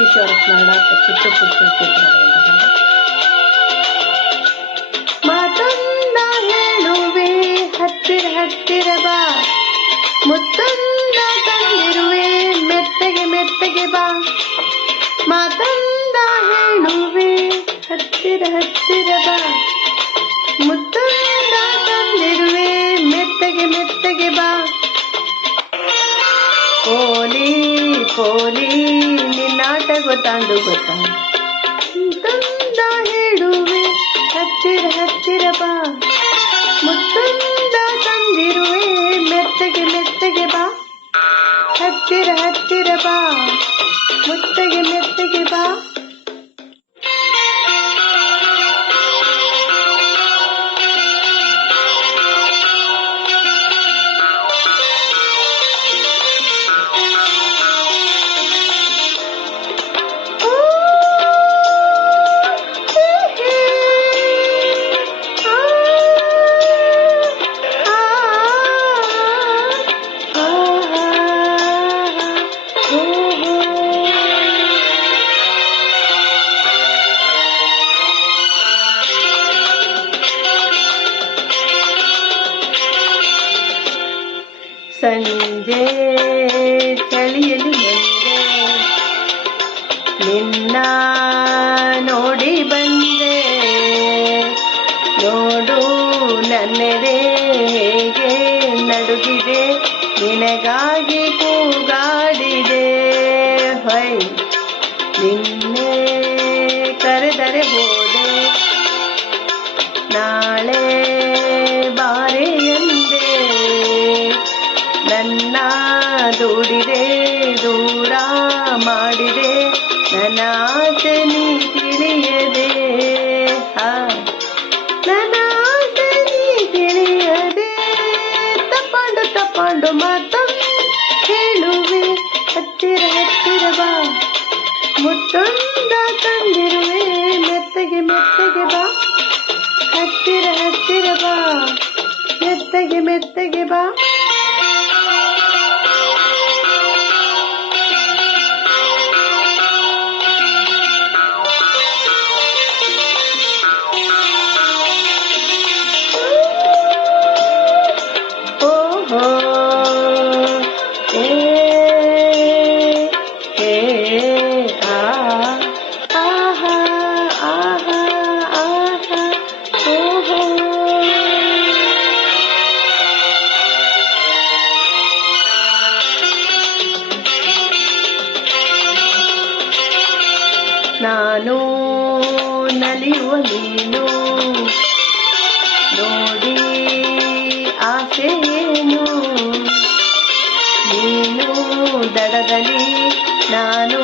ನಾಡಕ ಚಿತ್ರಪುಟ್ಟ ಚಿತ್ರಗಳಂತಹ ಮಾತೊಂದ ಹೇಳುವೆ ಹತ್ತಿರ ಹತ್ತಿರ ಬಾ ಮುತ್ತೊಂದ ತಂದಿರುವೆ ಮೆತ್ತಗೆ ಮೆತ್ತಗೆ ಬಾ ಮಾತೊಂದ ಹೇಳುವೆ ಹತ್ತಿರ ಹತ್ತಿರ ಬಾ ಮುತ್ತೊಂದ ತಂದಿರುವೆ ಮೆತ್ತಗೆ ಮೆತ್ತಗೆ ಬಾ ಪೋಲಿ ಪೋಲಿ ನಿನ್ನಾಟ ಗೊತ್ತಾಂದು ಗೊತ್ತಾ? ತಂದ ಹೇಳುವೆ, ಹತ್ತಿರ ಹತ್ತಿರ ಬಾ. ಮುತ್ತಂದ ತಂದಿರುವೆ, ಮೆತ್ತಗೆ ಮೆತ್ತಗೆ ಬಾ. ಹತ್ತಿರ ಹತ್ತಿರ ಬಾ. ಮುತ್ತಗೆ, ಮೆತ್ತಗೆ ಬಾ. ಸಂಜೆ ಚಳಿಯಲಿ ಬಂದೆ. ನಿನ್ನ ನೋಡಿ ಬಂದೆ. ನೋಡು ನನ್ನದೆ ಹೇಗೆ ನಡುಗಿದೆ. ನಿನಗಾಗಿ ಕೂಗಾಡಿದೆ. ಹೈ, ನಿನ್ನೆ ಕರೆದರೆ ಹೋದೆ. ನಾಳೆ ದೂಡಿದೆ, ದೂರ ಮಾಡಿದೆ. ನನ್ನ ಆಸೆ ನೀ ತಿಳಿಯದೆ. ನನ್ನ ಆಸೆ ನೀ ತಿಳಿಯದೆ. ತಪ್ಪಾಂಡು ತಪ್ಪಾಂಡು ಮಾತೊಂದು ಹೇಳುವೆ. ಹತ್ತಿರ ಹತ್ತಿರ ಬಾ. ಮುತ್ತೊಂದ ತಂದಿರುವೆ. ಮೆತ್ತಗೆ ಮೆತ್ತಗೆ ಬಾ. ಹತ್ತಿರ ಹತ್ತಿರ ಬಾ. ಮೆತ್ತಗೆ ಮೆತ್ತಗೆ ಬಾ. ನಾನು ನಲಿಯುವ ನೀನು. ನೋಡಿ ಏನು? ನೀನು ದಡದಲ್ಲಿ ನಾನು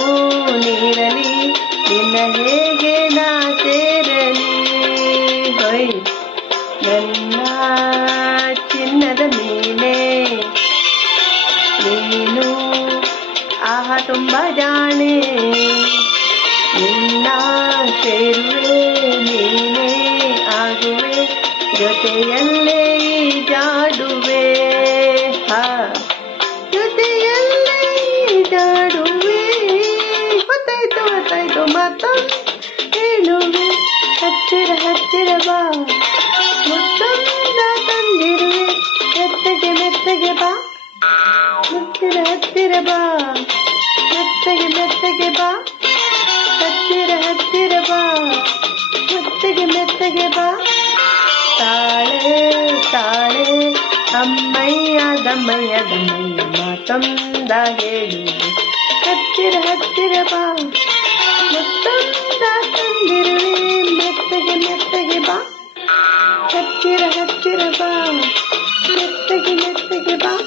ನೀರಲಿ, ನಿನ್ನ ಹೇಗೆ ನಾ ಸೇರಲಿ? ಹೊಯ್ ನನ್ನ ಚಿನ್ನದ ಮೇಲೆ ನೀನು ಆಹಾ, ತುಂಬ ಜಾಣೆ. ನಿನ್ನ ಸೇರುವೆ ನೀನೇ ಆಗುವೆ ಜೊತೆಯಲ್ಲೇ ಜಾಡುವೆ ಹಾ ಜೊತೆಯಲ್ಲೇ ಜಾಡುವೆ ಗೊತ್ತಾಯ್ತು ಗೊತ್ತಾಯ್ತು ಮತ್ತೊಂದು ಹೇಳುವೆ ಹತ್ತಿರ ಹತ್ತಿರ ಬಾ ಮುತ್ತೊಂದ ತಂದಿರುವೆ ಮೆತ್ತಗೆ ಮೆತ್ತಗೆ ಬಾ ಹತ್ತಿರ ಹತ್ತಿರ ಬಾ ಮೆತ್ತಗೆ ಬಾ ತಾಳೆ ತಾಳೆ, ಅಮ್ಮಯ್ಯ, ದಮ್ಮಯ್ಯ ದಮ್ಮಯ್ಯ ಮಾತೊಂದ ಹೇಳು. ಹತ್ತಿರ ಹತ್ತಿರ ಬಾ. ಮತ್ತೊಂದ ತಂದಿರುವೆ ಮೆತ್ತಗೆ ಮೆತ್ತಗೆ ಬಾ. ಹತ್ತಿರ ಹತ್ತಿರ ಬಾ. ಮೆತ್ತಗೆ ಮೆತ್ತಗೆ ಬಾ.